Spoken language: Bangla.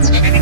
Thank you.